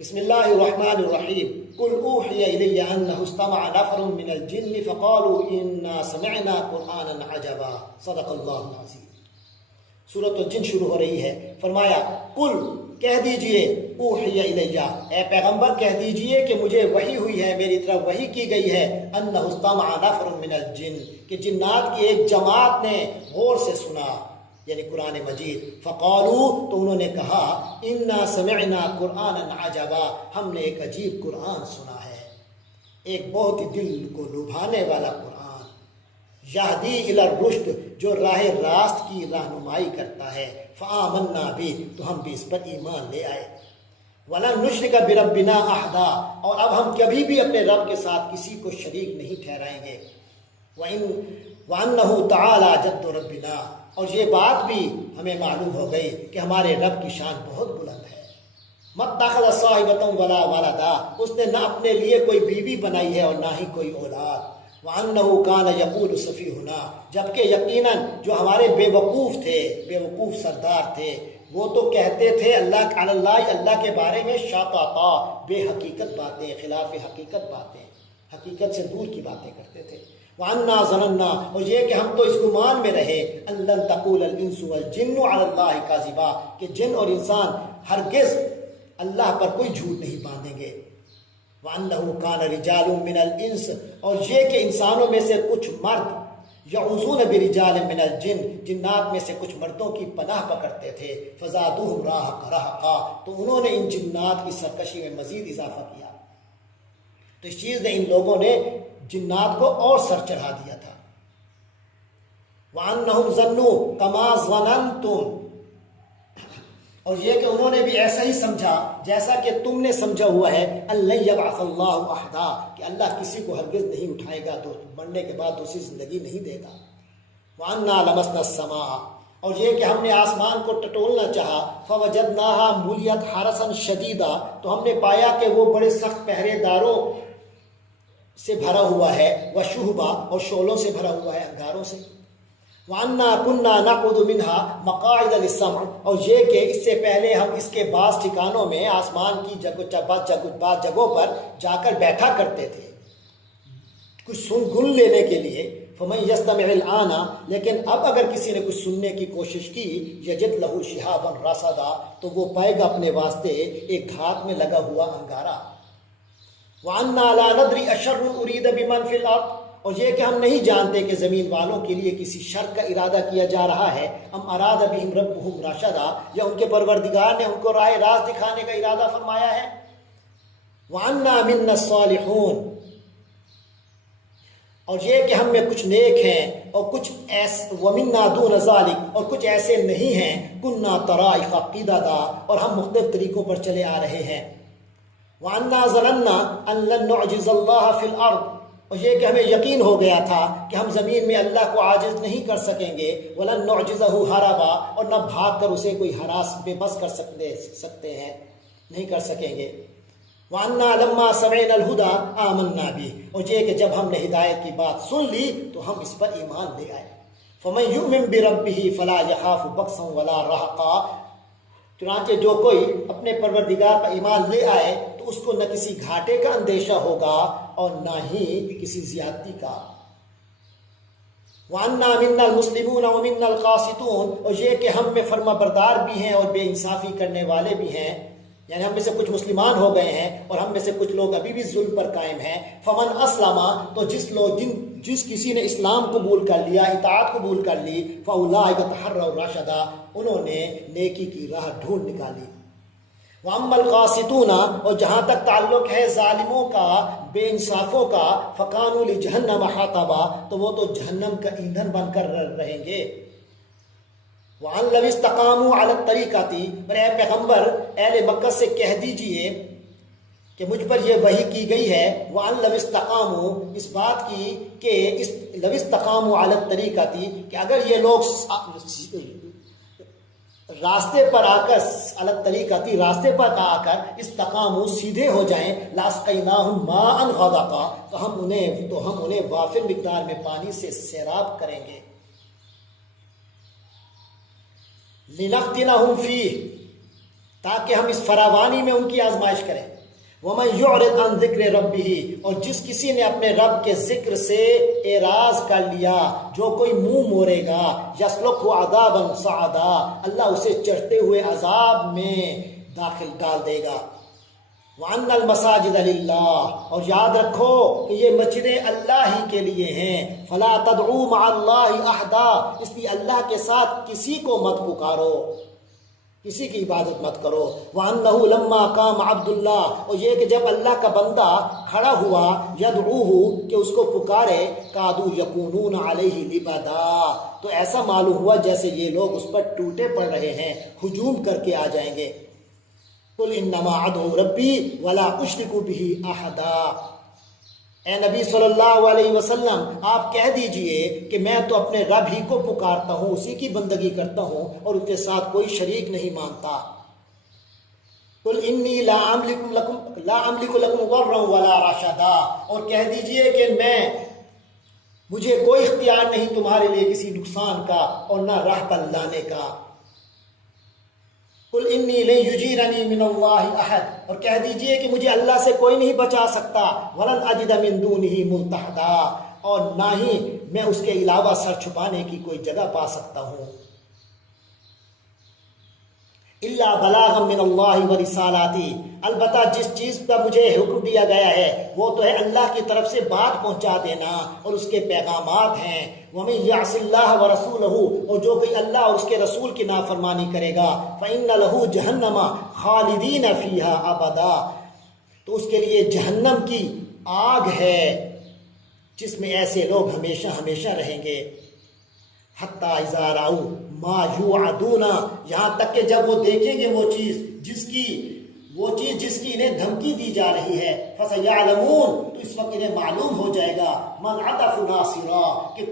بسم اللہ الرحمن الرحیم قل اوحی الی انہ استمع نفر من الجن فقالوا انا سمعنا قرآنا عجبا صدق اللہ العظیم۔ سورۃ الجن شروع ہو رہی ہے۔ فرمایا قل کہہ دیجئے، اوحی الی اے پیغمبر کہہ دیجئے کہ مجھے وحی ہوئی ہے، میری طرف وحی کی گئی ہے، انہ استمع نفر من الجن کہ جنات کی ایک جماعت نے غور سے سنا، یعنی قرآن مجید۔ فقالو تو انہوں نے کہا، انا سمعنا قرآنا عجبا ہم نے ایک عجیب قرآن سنا ہے، ایک بہت ہی دل کو لبھانے والا قرآن، یہدی الی الرشد جو راہ راست کی رہنمائی کرتا ہے، فآمنا بھی تو ہم بھی اس پر ایمان لے آئے، ولن نشرک بربنا احدا اور اب ہم کبھی بھی اپنے رب کے ساتھ کسی کو شریک نہیں ٹھہرائیں گے، وَأَنَّهُ تَعَالَى جَدُّ رَبِّنَا اور یہ بات بھی ہمیں معلوم ہو گئی کہ ہمارے رب کی شان بہت بلند ہے۔ مَتَّخَذَ صَاحِبَةً وَلَا وَلَدًا اس نے نہ اپنے لیے کوئی بیوی بنائی ہے اور نہ ہی کوئی اولاد۔ وَأَنَّهُ كَانَ يَقُولُ سَفِيهُنَا جبکہ یقیناً جو ہمارے بے وقوف تھے، بے وقوف سردار تھے، وہ تو کہتے تھے اللہ کے بارے میں شاطاطا بے حقیقت باتیں، خلاف حقیقت باتیں، حقیقت سے دور کی باتیں کرتے تھے۔ وَأَنَّا ظَنَنَّا اور یہ کہ ہم تو اس گمان میں رہے أَن لَن تَقُولَ الْإِنسُ وَالْجِنُّ عَلَى اللَّهِ كَاذِبًا کہ جن اور انسان ہرگز اللہ پر کوئی جھوٹ نہیں باندھیں گے۔ وَأَنَّهُ كَانَ رِجَالٌ مِّنَ الْإِنسِ اور یہ کہ انسانوں میں سے کچھ مرد يَعُوذُونَ بِرِجَالٍ مِّنَ الْجِنِّ جنات میں سے کچھ مردوں کی پناہ پکڑتے تھے، فَزَادُوهُمْ رَهَقًا تو انہوں نے ان جنات کی سرکشی میں مزید اضافہ کیا، تو اس چیز نے ان لوگوں نے جنات کو اور سر چڑھا دیا تھا۔ وَأَنَّهُمْ ظَنُّوا كَمَا ظَنَنْتُمْ اور یہ کہ انہوں نے بھی ایسا ہی سمجھا جیسا کہ تم نے سمجھا ہوا ہے، أَن لَن يَبْعَثَ اللَّهُ أَحَدًا کہ اللہ کسی کو ہرگز نہیں اٹھائے گا، تو مرنے کے بعد دوسری زندگی نہیں دے گا۔ وَأَنَّا لَمَسْنَا السَّمَاءَ اور یہ کہ ہم نے آسمان کو ٹٹولنا چاہا، فَوَجَدْنَاهَا مُلِيَتْ حَرَسًا شَدِيدًا تو ہم نے پایا کہ وہ بڑے سخت پہرے داروں سے بھرا ہوا ہے، وشہبا اور شعلوں سے بھرا ہوا ہے، انگاروں سے۔ وَأَنَّا كُنَّا نَقْعُدُ مِنْهَا مَقَاعِدَ لِلسَّمْعِ اور یہ کہ اس سے پہلے ہم اس کے بعض ٹھکانوں میں آسمان کی بعض جگہوں پر جا کر بیٹھا کرتے تھے کچھ گن لینے کے لیے۔ فَمَن يَسْتَمِعِ الْآنَ لیکن اب اگر کسی نے کچھ سننے کی کوشش کی، يَجِدْ لَهُ شِهَابًا رَصَدًا تو وہ پائے گا اپنے واسطے ایک گھات میں لگا ہوا انگارہ۔ وَأَنَّا لَا نَدْرِي أَشَرٌّ أُرِيدَ بِمَنْ فِي الْأَرْضِ اور یہ کہ ہم نہیں جانتے کہ زمین والوں کے لیے کسی شر کا ارادہ کیا جا رہا ہے، ام اراد بہم ربہم رشدا یا ان کے پروردگار نے ان کو راہ راست دکھانے کا ارادہ فرمایا ہے۔ وَأَنَّا مِنَّا الصَّالِحُونَ اور یہ کہ ہم میں کچھ نیک ہیں اور کچھ وَمِنَّا دُونَ ذَلِكَ اور کچھ ایسے نہیں ہیں، كُنَّا طَرَائِقَ قِدَدًا اور ہم مختلف طریقوں پر چلے آ رہے ہیں۔ وَأَنَّا ظَنَنَّا أَن لَن نُعْجِزَ اللَّهَ فِي الْأَرْضِ اور یہ کہ ہمیں یقین ہو گیا تھا کہ ہم زمین میں اللہ کو عاجز نہیں کر سکیں گے، وَلَن نُعْجِزَهُ هَرَبًا اور نہ بھاگ کر اسے کوئی ہراس بے بس کر سکتے ہیں، نہیں کر سکیں گے۔ وَأَنَّا لَمَّا سَمِعْنَا الْهُدَىٰ آمَنَّا بِهِ اور یہ کہ جب ہم نے ہدایت کی بات سن لی تو ہم اس پر ایمان لے آئے۔ فَمَن يُؤْمِن بِرَبِّهِ فَلَا يَخَافُ بَخْسًا وَلَا رَهَقًا چنانچہ جو کوئی اپنے پروردگار پر ایمان لے آئے تو اس کو نہ کسی گھاٹے کا اندیشہ ہوگا اور نہ ہی کسی زیادتی کا۔ وَأَنَّا مِنَّا الْمُسْلِمُونَ وَمِنَّا الْقَاسِطُونَ اور یہ کہ ہم میں فرما بردار بھی ہیں اور بے انصافی کرنے والے بھی ہیں، یعنی ہم میں سے کچھ مسلمان ہو گئے ہیں اور ہم میں سے کچھ لوگ ابھی بھی ظلم پر قائم ہیں۔ فَمَنْ أَسْلَمَ تو جس کسی نے اسلام قبول کر لیا، اطاعت قبول کر لی، فَأُولَٰئِكَ تَحَرَّوْا رَشَدًا انہوں نے نیکی کی راہ ڈھونڈ نکالی۔ وَأَمَّا الْقَاسِطُونَ اور جہاں تک تعلق ہے ظالموں کا، بے انصافوں کا، فَكَانُوا لِجَهَنَّمَ حَطَبًا تو وہ تو جہنم کا ایندھن بن کر رہیں گے۔ وَأَن لَوِ اسْتَقَامُوا عَلَى الطَّرِيقَةِ اور اے پیغمبر اہل مکہ سے کہہ دیجئے کہ مجھ پر یہ وحی کی گئی ہے، وَأَن لَوِ اسْتَقَامُوا اس بات کی کہ لَوِ اسْتَقَامُوا عَلَى الطَّرِيقَةِ کہ اگر یہ لوگ راستے پر آ کر الطریقتی راستے پر آ کر استقاموا سیدھے ہو جائیں، لاسقیناہم ماء غدقا تو ہم انہیں وافر مقدار میں پانی سے سیراب کریں گے، لنفتنہم فیہ تاکہ ہم اس فراوانی میں ان کی آزمائش کریں۔ وَمَنْ يُعْرِضْ عَنْ ذِكْرِ رَبِّهِ، اور جس کسی نے اپنے رب کے ذکر سے اعراض کر لیا، جو کوئی منہ موڑے گا، يَسْلُكْهُ عَذَابًا صَعَدًا، اللہ اسے چڑھتے ہوئے عذاب میں داخل ڈال دے گا۔ وَأَنَّ الْمَسَاجِدَ لِلَّهِ، اور یاد رکھو کہ یہ مسجدیں اللہ ہی کے لیے ہیں۔ فَلَا تَدْعُوا مَعَ اللَّهِ أَحَدًا، اس لیے اللہ کے ساتھ کسی کو مت پکارو، کسی کی عبادت مت کرو۔ وَأَنَّهُ لَمَّا قَامَ عَبْدُ اللَّهِ، اور یہ کہ جب اللہ کا بندہ کھڑا ہوا، يَدْعُوهُ، کہ اس کو پکارے، كَادُوا يَكُونُونَ عَلَيْهِ لِبَدًا، تو ایسا معلوم ہوا جیسے یہ لوگ اس پر ٹوٹے پڑ رہے ہیں، ہجوم کر کے آ جائیں گے۔ قُلْ إِنَّمَا أَدْعُو رَبِّي وَلَا أُشْرِكُ بِهِ أَحَدًا، اے نبی صلی اللہ علیہ وسلم آپ کہہ دیجئے کہ میں تو اپنے رب ہی کو پکارتا ہوں، اسی کی بندگی کرتا ہوں اور اس کے ساتھ کوئی شریک نہیں مانتا۔ قُلْ إِنِّي لَا أَمْلِكُ لَكُمْ ضَرًّا وَلَا رَشَدًا، اور کہہ دیجئے کہ مجھے کوئی اختیار نہیں تمہارے لیے کسی نقصان کا اور نہ راہ پر لانے کا۔ قُلْ إِنِّي لَن يُجِيرَنِي مِنَ اللَّهِ أَحَدٌ، اور کہہ دیجئے کہ مجھے اللہ سے کوئی نہیں بچا سکتا۔ وَلَنْ أَجِدَ مِن دُونِهِ مُلْتَحَدًا، اور نہ ہی میں اس کے علاوہ سر چھپانے کی کوئی جگہ پا سکتا ہوں۔ إِلَّا بَلَاغًا مِّنَ اللَّهِ وَرِسَالَاتِهِ، البتہ جس چیز کا مجھے حکم دیا گیا ہے وہ تو ہے اللہ کی طرف سے بات پہنچا دینا اور اس کے پیغامات ہیں۔ وَمَن يَعْصِ اللَّهَ وَرَسُولَهُ، اور جو کوئی اللہ اور اس کے رسول کی نافرمانی کرے گا، فَإِنَّ لَهُ جَهَنَّمَ خَالِدِينَ فِيهَا أَبَدًا، تو اس کے لیے جہنم کی آگ ہے جس میں ایسے لوگ ہمیشہ ہمیشہ رہیں گے۔ حتیٰ اذا رأوا ما یوعدون، یہاں تک کہ جب وہ دیکھیں گے وہ چیز جس کی انہیں دھمکی دی جا رہی ہے، فسیعلمون، تو اس وقت انہیں معلوم ہو جائے گا، من عطف ناصرا، کہ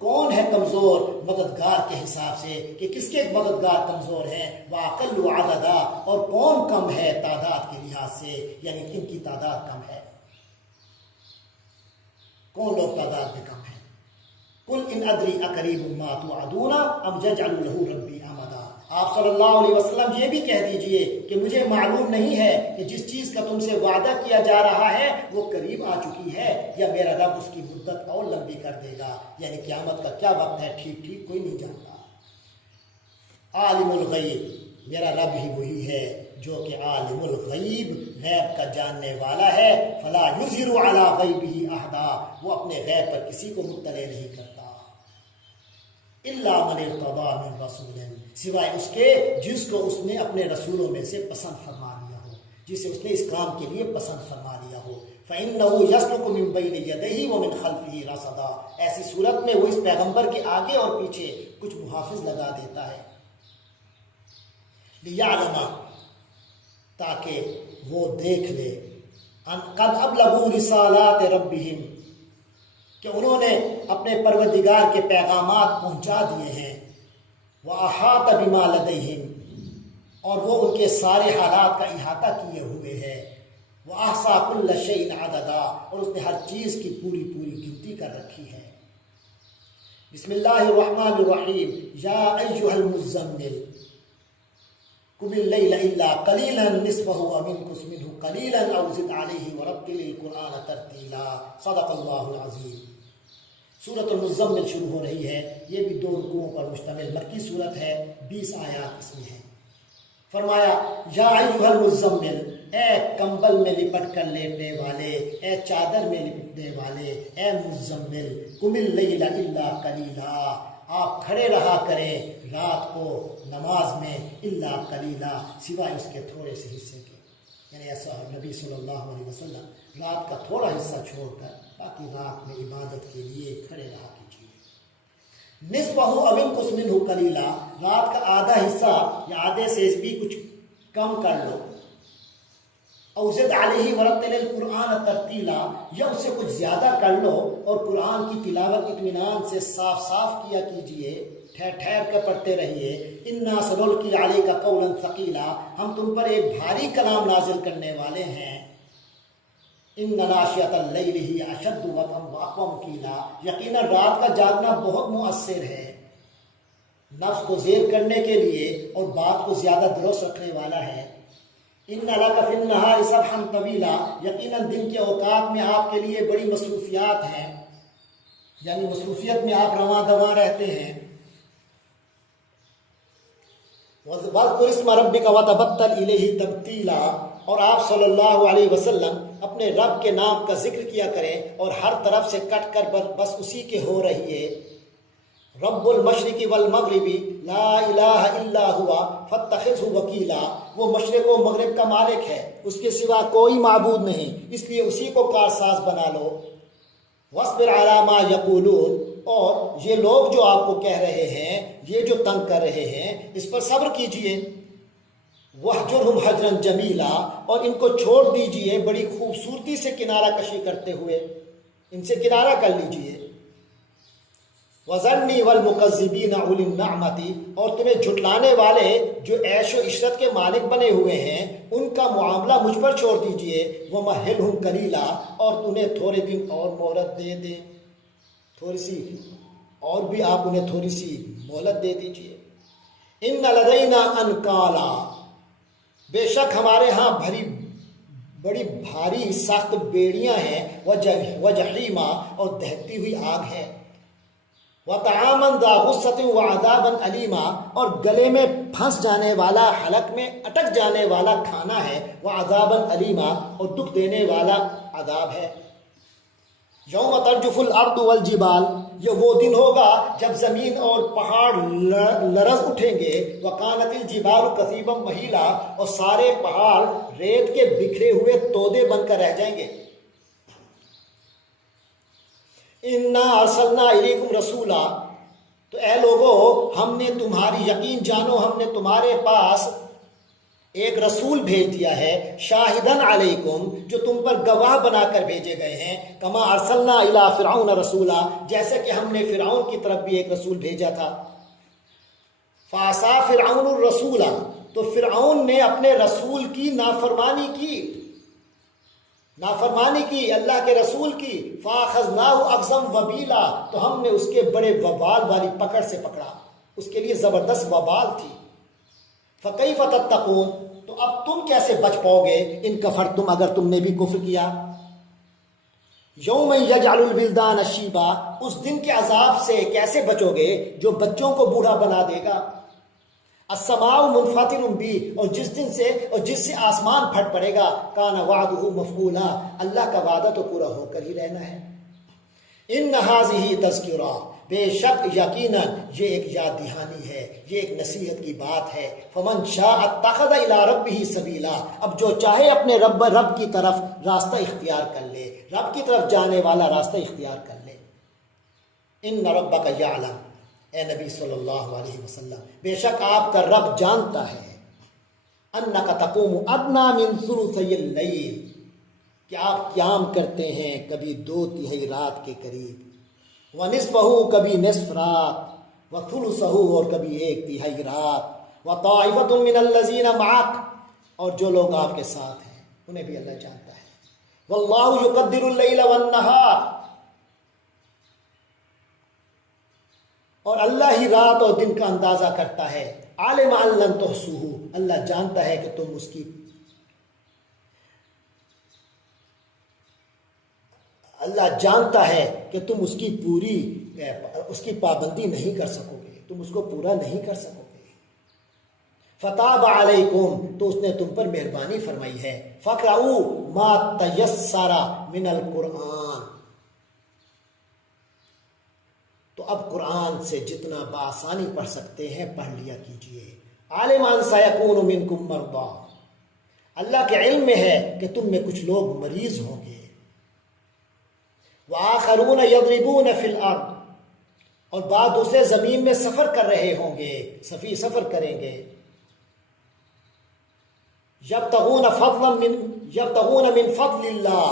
کون ہے کمزور مددگار کے حساب سے، کہ کس کے مددگار کمزور ہیں، واقل عددا، اور کون کم ہے تعداد کے لحاظ سے، یعنی کن کی تعداد کم ہے، کون لوگ تعداد میں کم ہیں۔ قُلْ إِنْ أَدْرِي أَقَرِيبٌ مَا تُوعَدُونَ أَمْ يَجْعَلُ لَهُ رَبِّي أَمَدًا، آپ صلی اللہ علیہ وسلم یہ بھی کہہ دیجئے کہ مجھے معلوم نہیں ہے کہ جس چیز کا تم سے وعدہ کیا جا رہا ہے وہ قریب آ چکی ہے یا میرا رب اس کی مدت اور لمبی کر دے گا، یعنی قیامت کا کیا وقت ہے ٹھیک کوئی نہیں جانتا۔ عالم الغیب، میرا رب ہی وہی ہے جو کہ عالم الغیب، غیب کا جاننے والا ہے۔ فلا یظہر علی غیبہ احدا، وہ اپنے غیب پر کسی کو مطلع نہیں کرتا۔ الا من ارتضی من رسول، سوائے اس کے جس کو اس نے اپنے رسولوں میں سے پسند فرما لیا ہو، جسے اس نے اس کام کے لیے پسند فرما لیا ہو۔ فإنه يسلك من بين يديه ومن خلفه رصدا، ایسی صورت میں وہ اس پیغمبر کے آگے اور پیچھے کچھ محافظ لگا دیتا ہے۔ لیعلم، تاکہ وہ دیکھ لے، ان قد ابلغوا رسالات ربهم، کہ انہوں نے اپنے پروردگار کے پیغامات پہنچا دیے ہیں۔ وَأَحَاطَ بِمَا لَدَيْهِمْ، اور وہ ان کے سارے حالات کا احاطہ کیے ہوئے ہے۔ وَأَحْصَىٰ كُلَّ شَيْءٍ عَدَدًا، اور اس نے ہر چیز کی پوری گنتی کر رکھی ہے۔ بسم اللہ الرحمن الرحیم۔ یا ایھا المزمل قم اللیل الا قلیلا نصفہ او انقص منہ قلیلا او زد علیہ ورتل القرآن ترتیلا، صدق اللہ العظیم۔ سورۃ المزمل شروع ہو رہی ہے، یہ بھی 2 رکوعوں پر مشتمل مکی سورت ہے، 20 آیات اس میں ہیں۔ فرمایا یا ایھا المزمل، اے کمبل میں لپٹ کر لیٹنے والے، اے چادر میں لپٹنے والے، اے مزمل، قم اللیل الا قلیلا، آپ کھڑے رہا کریں رات کو نماز میں، الا قلیلا، سوائے اس کے تھوڑے سے حصے کے، یعنی ایسا نبی صلی اللہ علیہ وسلم رات کا تھوڑا حصہ چھوڑ کر باقی رات میں عبادت کے لیے کھڑے رہا کیجیے۔ نصفہ او انقص منہ قلیلا، رات کا آدھا حصہ یا آدھے سے بھی کچھ کم کر لو۔ او زد علیہ ورتل القرآن ترتیلا، یا اس سے کچھ زیادہ کر لو اور قرآن کی تلاوت اطمینان سے صاف کیا کیجیے، ٹھہر کر پڑھتے رہیے۔ انا سنلقی علیک قولا ثقیلا، ہم تم پر ایک بھاری کلام نازل کرنے والے ہیں۔ ان ناشئۃ اللیل ہی اشد وطئا واقوم قیلا، یقیناً رات کا جاگنا بہت مؤثر ہے۔ نفس کو زیر کرنے کے لیے اور بات کو زیادہ درست رکھنے والا ہے۔ ان لک فی النہار سبحا طویلا، یقیناً دن کے اوقات میں آپ کے لیے بڑی مصروفیات ہیں، یعنی مصروفیت میں آپ رواں دواں رہتے ہیں۔ وَاذْكُرِ اسْمَ رَبِّكَ وَتَبَتَّلْ إِلَيْهِ تَبْتِيلًا، اور آپ صلی اللہ علیہ وسلم اپنے رب کے نام کا ذکر کیا کریں اور ہر طرف سے کٹ کر بس اسی کے ہو رہیے۔ رب المشرق والمغرب لا الہ الا ہوا فاتخذہ وکیلا، وہ مشرق و مغرب کا مالک ہے، اس کے سوا کوئی معبود نہیں، اس لیے اسی کو کارساز بنا لو۔ واصبر علی ما یقولون، اور یہ لوگ جو آپ کو کہہ رہے ہیں، یہ جو تنگ کر رہے ہیں، اس پر صبر کیجئے۔ وَاحْجُرْهُمْ حَجْرًا جَمِيلًا، اور ان کو چھوڑ دیجئے بڑی خوبصورتی سے کنارہ کشی کرتے ہوئے، ان سے کنارہ کر لیجئے۔ وَذَرْنِي وَالْمُكَذِّبِينَ أُولِي النَّعْمَةِ، اور تمہیں جھٹلانے والے جو عیش و عشرت کے مالک بنے ہوئے ہیں، ان کا معاملہ مجھ پر چھوڑ دیجئے۔ وَمَهِّلْهُمْ قَلِيلًا، اور انہیں تھوڑے دن اور مہلت دے دیں، تھوڑی سی اور بھی آپ انہیں تھوڑی سی مہلت دے دیجئے۔ إِنَّ لَدَيْنَا أَنْكَالًا، بے شک ہمارے ہاں بڑی بھاری سخت بیڑیاں ہیں، وجحیما، اور دہتی ہوئی آگ ہے، وطعامًا ذا غصة وعذابًا ألیما، اور گلے میں پھنس جانے والا، حلق میں اٹک جانے والا کھانا ہے، وعذابًا ألیما، اور دکھ دینے والا عذاب ہے۔ یوم ترجف الارض والجبال، یہ وہ دن ہوگا جب زمین اور پہاڑ لرز اٹھیں گے۔ وکانت الجبال کثیبا مہیلا، اور سارے پہاڑ ریت کے بکھرے ہوئے تودے بن کر رہ جائیں گے۔ انا ارسلنا الیکم رسولا، تو اے لوگو ہم نے تمہاری، یقین جانو ہم نے تمہارے پاس ایک رسول بھیج دیا ہے، شاہدن علیکم، جو تم پر گواہ بنا کر بھیجے گئے ہیں، کما ارسلنا الی فرعون رسولا، جیسے کہ ہم نے فرعون کی طرف بھی ایک رسول بھیجا تھا۔ فعصا فرعون الرسول، تو فرعون نے اپنے رسول کی نافرمانی کی اللہ کے رسول کی۔ فاخذناہ اخذا وبیلا، تو ہم نے اس کے بڑے وبال والی پکڑ سے پکڑا، اس کے لیے زبردست وبال تھی۔ فکیف تتقون، تو اب تم کیسے بچ پاؤ گے، ان کفرتم، اگر تم نے بھی کفر کیا۔ یوم یجعل الولدان شیبا، اس دن کے عذاب سے کیسے بچو گے جو بچوں کو بوڑھا بنا دے گا۔ السماء منفطر بی، اور جس سے آسمان پھٹ پڑے گا۔ کان وعدہ مفعولا، اللہ کا وعدہ تو پورا ہو کر ہی رہنا ہے۔ ان ھذہ تذکرہ، بے شک یقیناً یہ ایک یاد دہانی ہے، یہ ایک نصیحت کی بات ہے۔ فمن شاء اتخذ الی ربہ سبیلا، اب جو چاہے اپنے رب کی طرف راستہ اختیار کر لے، رب کی طرف جانے والا راستہ اختیار کر لے۔ ان ربک یعلم، اے نبی صلی اللہ علیہ وسلم، بے شک آپ کا رب جانتا ہے، انک تقوم ادنی من ثلثی اللیل، کہ آپ قیام کرتے ہیں کبھی 2/3 رات کے قریب، وَنِصْفَهُ، کبھی نصف رات، وَثُلُثَهُ، اور کبھی 1/3 رات، وَطَائِفَةٌ مِّنَ الَّذِينَ مَعَكَ، اور جو لوگ آپ کے ساتھ ہیں انہیں بھی اللہ جانتا ہے۔ وَاللَّهُ يُقَدِّرُ اللَّيْلَ وَالنَّهَارَ، اور اللہ ہی رات اور دن کا اندازہ کرتا ہے۔ عَلِمَ أَن لَّن تُحْصُوهُ، اللہ جانتا ہے کہ تم اللہ جانتا ہے کہ تم اس کی پابندی نہیں کر سکو گے، تم اس کو پورا نہیں کر سکو گے۔ فتاب علیکم، تو اس نے تم پر مہربانی فرمائی ہے۔ فقرؤوا ما تیسر من القرآن، تو اب قرآن سے جتنا بآسانی پڑھ سکتے ہیں پڑھ لیا کیجئے۔ عالم ان سیکون منکم مرضی، اللہ کے علم میں ہے کہ تم میں کچھ لوگ مریض ہوں گے۔ وآخرون یضربون فی الارض، اور بعض دوسرے زمین میں سفر کر رہے ہوں گے، سفر کریں گے۔ یبتغون من فضل اللہ،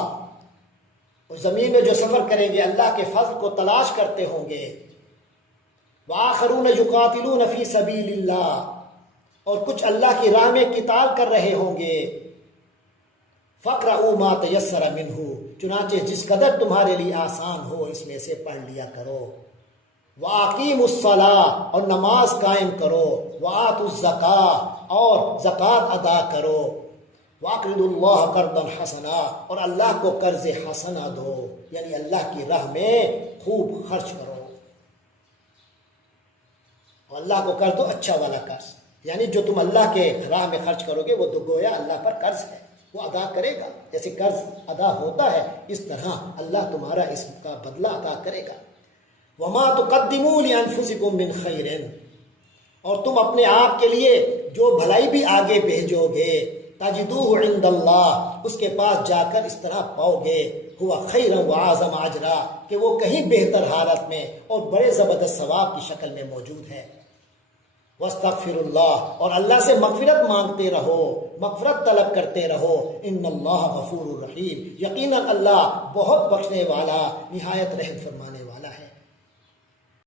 اور زمین میں جو سفر کریں گے اللہ کے فضل کو تلاش کرتے ہوں گے۔ وآخرون یقاتلون فی سبیل اللہ، اور کچھ اللہ کی راہ میں قتال کر رہے ہوں گے۔ فقرؤوا ما تیسر منہ، چنانچہ جس قدر تمہارے لیے آسان ہو اس میں سے پڑھ لیا کرو۔ وَأَقِيمُوا الصَّلَاةَ اور نماز قائم کرو، وَآتُوا الزَّکَاۃَ اور زکوٰۃ ادا کرو، وَأَقْرِضُوا اللَّهَ قَرْضًا حَسَنًا اور اللہ کو قرض حسنہ دو، یعنی اللہ کی راہ میں خوب خرچ کرو، اور اللہ کو قرض دو اچھا والا قرض، یعنی جو تم اللہ کے راہ میں خرچ کرو گے وہ تو گویا اللہ پر قرض ہے، وہ ادا کرے گا، جیسے قرض ادا ہوتا ہے اس طرح اللہ تمہارا اس کا بدلہ ادا کرے گا۔ وَمَا تُقَدِّمُوا لِأَنفُسِكُم مِّن خَيْرٍ اور تم اپنے آپ کے لیے جو بھلائی بھی آگے بھیجو گے، تَجِدُوهُ عِندَ اللَّهِ اس کے پاس جا کر اس طرح پاؤ گے، ہوا خیرا وَأَعْظَمَ أَجْرًا کہ وہ کہیں بہتر حالت میں اور بڑے زبردست ثواب کی شکل میں موجود ہے۔ وَاسْتَغْفِرُوا اللَّهَ اور اللہ سے مغفرت مانگتے رہو، مغفرت طلب کرتے رہو، ان اللہ غفور الرحیم یقیناً اللہ بہت بخشنے والا نہایت رحم فرمانے والا ہے۔